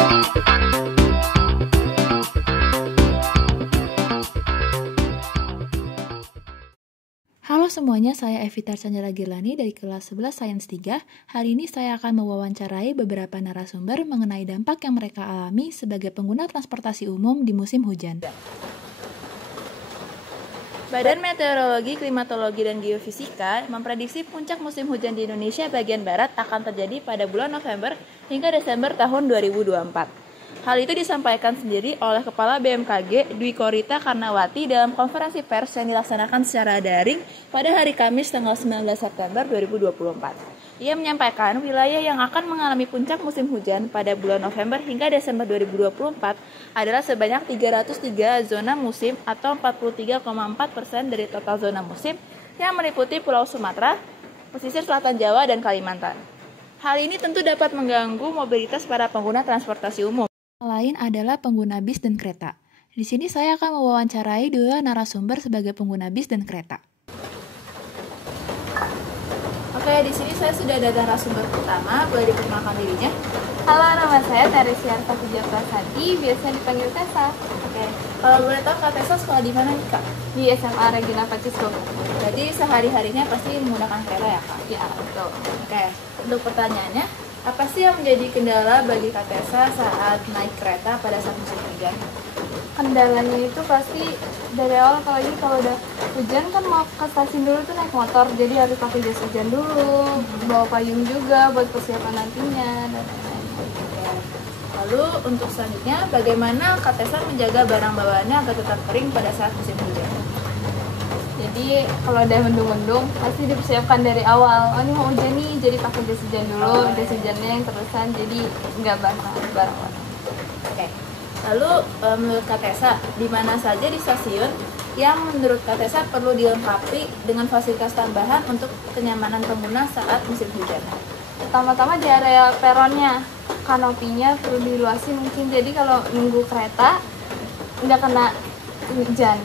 Halo semuanya, saya Evita Chandra Girlani dari kelas 11 Sains 3. Hari ini saya akan mewawancarai beberapa narasumber mengenai dampak yang mereka alami sebagai pengguna transportasi umum di musim hujan. Badan Meteorologi, Klimatologi, dan Geofisika memprediksi puncak musim hujan di Indonesia bagian barat akan terjadi pada bulan November hingga Desember tahun 2024. Hal itu disampaikan sendiri oleh Kepala BMKG Dwi Korita Karnawati dalam konferensi pers yang dilaksanakan secara daring pada hari Kamis tanggal 19 September 2024. Ia menyampaikan wilayah yang akan mengalami puncak musim hujan pada bulan November hingga Desember 2024 adalah sebanyak 303 zona musim atau 43,4% dari total zona musim yang meliputi Pulau Sumatera, pesisir selatan Jawa, dan Kalimantan. Hal ini tentu dapat mengganggu mobilitas para pengguna transportasi umum. Lain adalah pengguna bis dan kereta. Di sini saya akan mewawancarai dua narasumber sebagai pengguna bis dan kereta. Oke, di sini saya sudah ada narasumber pertama. Boleh diperkenalkan dirinya? Halo, nama saya Teresian Fatijah Prasadi, biasa dipanggil Tessa. Oke, kalau boleh tahu Kak Tessa sekolah di mana nih Kak? Di SMA Regina Pacis. Jadi sehari-harinya pasti menggunakan kereta ya Kak? Ya, betul. Oke, untuk pertanyaannya, apa sih yang menjadi kendala bagi Kak Tessa saat naik kereta pada saat musim hujan? Kendalanya itu pasti dari awal, apalagi kalau udah hujan kan mau ke stasiun dulu tuh naik motor, jadi harus pakai jas hujan dulu, bawa payung juga buat persiapan nantinya dan lain-lain. Lalu untuk selanjutnya, bagaimana Kak Tessa menjaga barang bawaannya agar tetap kering pada saat musim hujan? Jadi kalau udah mendung-mendung pasti dipersiapkan dari awal. Oh ini mau hujan nih, jadi pakai jas hujan dulu, jas hujannya yang terusan jadi nggak basah barang-barang. Oke. Lalu menurut Kak Tessa, di mana saja di stasiun yang menurut Kak Tessa perlu dilengkapi dengan fasilitas tambahan untuk kenyamanan pengguna saat musim hujan? Pertama-tama di area peronnya, kanopinya perlu diluasin mungkin, jadi kalau nunggu kereta nggak kena hujan.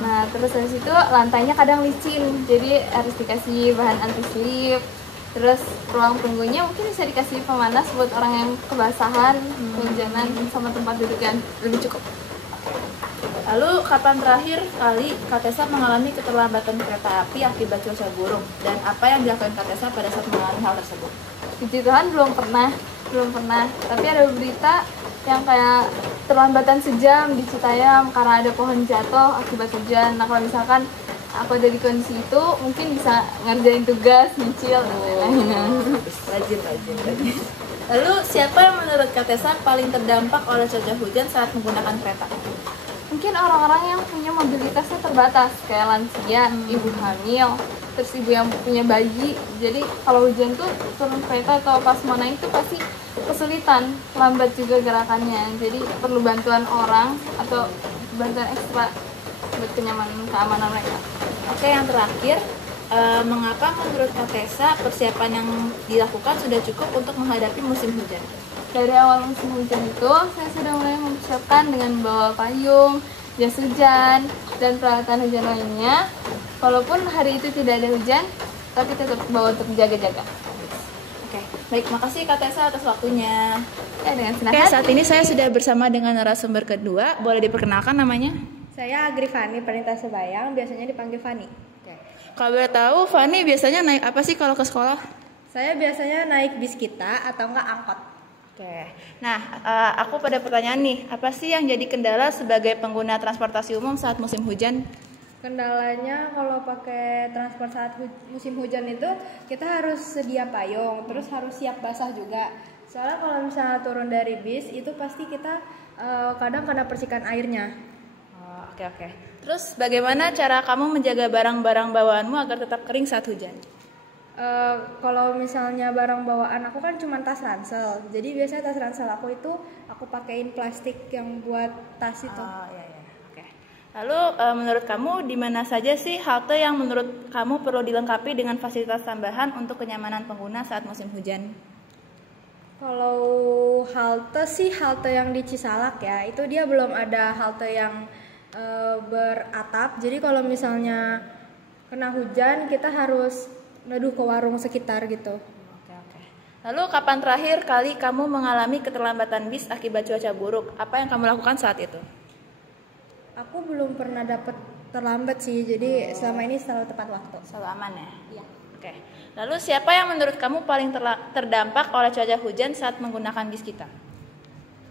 Nah terus habis itu lantainya kadang licin, jadi harus dikasih bahan anti slip. Terus ruang tunggunya mungkin bisa dikasih pemanas buat orang yang kebasahan, kehujanan, sama tempat duduk yang lebih cukup. Lalu kapan terakhir kali Kak Tessa mengalami keterlambatan kereta api akibat cuaca buruk? Dan apa yang dilakukan Kak Tessa pada saat mengalami hal tersebut? Puji Tuhan belum pernah. Tapi ada berita yang kayak terlambatan sejam di Citayam karena ada pohon jatuh akibat hujan. Nah kalau misalkan aku ada di kondisi itu, mungkin bisa ngerjain tugas, nyicil, dan lain-lain. Rajin. Lalu siapa yang menurut Kak Tessa paling terdampak oleh cuaca hujan saat menggunakan kereta? Mungkin orang-orang yang punya mobilitasnya terbatas, kayak lansia, ibu hamil, terus ibu yang punya bayi. Jadi kalau hujan tuh turun kereta atau pas mau naik tuh pasti kesulitan, lambat juga gerakannya. Jadi perlu bantuan orang atau bantuan ekstra buat keamanan mereka. Oke, yang terakhir, mengapa menurut Kak Tessa persiapan yang dilakukan sudah cukup untuk menghadapi musim hujan? Dari awal musim hujan itu, saya sudah mulai mempersiapkan dengan membawa payung, jas hujan, dan peralatan hujan lainnya. Walaupun hari itu tidak ada hujan, tapi tetap bawa untuk jaga-jaga. Oke, baik, makasih Kak Tessa atas waktunya. Ya, dengan senang Oke, hati. saat ini saya sudah bersama dengan narasumber kedua. Boleh diperkenalkan namanya? Saya Agrifani Perinta Sebayang, biasanya dipanggil Fani. Kalau boleh tahu, Fani biasanya naik apa sih kalau ke sekolah? Saya biasanya naik bis kita atau enggak angkot. Oke. Nah, aku pada pertanyaan nih, apa sih yang jadi kendala sebagai pengguna transportasi umum saat musim hujan? Kendalanya kalau pakai transport saat musim hujan itu kita harus sedia payung, terus harus siap basah juga. Soalnya kalau misalnya turun dari bis itu pasti kita kadang kena percikan airnya. Oke. Terus bagaimana cara kamu menjaga barang-barang bawaanmu agar tetap kering saat hujan? Kalau misalnya barang bawaan aku kan cuma tas ransel, jadi biasanya tas ransel aku itu aku pakein plastik yang buat tas itu. Iya. Oke. Lalu menurut kamu di mana saja sih halte yang menurut kamu perlu dilengkapi dengan fasilitas tambahan untuk kenyamanan pengguna saat musim hujan? Kalau halte sih halte yang di Cisalak ya, itu dia belum ada halte yang beratap. Jadi kalau misalnya kena hujan kita harus neduh ke warung sekitar gitu. Oke. Lalu kapan terakhir kali kamu mengalami keterlambatan bis akibat cuaca buruk? Apa yang kamu lakukan saat itu? Aku belum pernah dapet terlambat sih, jadi selama ini selalu tepat waktu. Selalu aman ya? Iya. Oke. Lalu siapa yang menurut kamu paling terdampak oleh cuaca hujan saat menggunakan bis kita?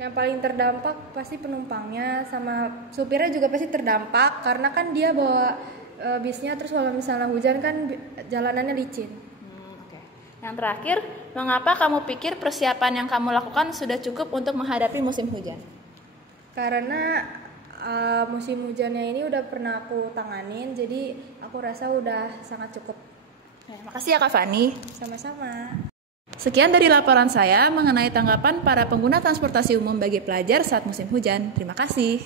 Yang paling terdampak pasti penumpangnya, sama supirnya juga pasti terdampak karena kan dia bawa bisnya, terus kalau misalnya hujan kan jalanannya licin. Oke. Yang terakhir, mengapa kamu pikir persiapan yang kamu lakukan sudah cukup untuk menghadapi musim hujan? Karena musim hujannya ini udah pernah aku tanganin, jadi aku rasa udah sangat cukup. Makasih ya Kak Fani. Sama-sama. Sekian dari laporan saya mengenai tanggapan para pengguna transportasi umum bagi pelajar saat musim hujan. Terima kasih.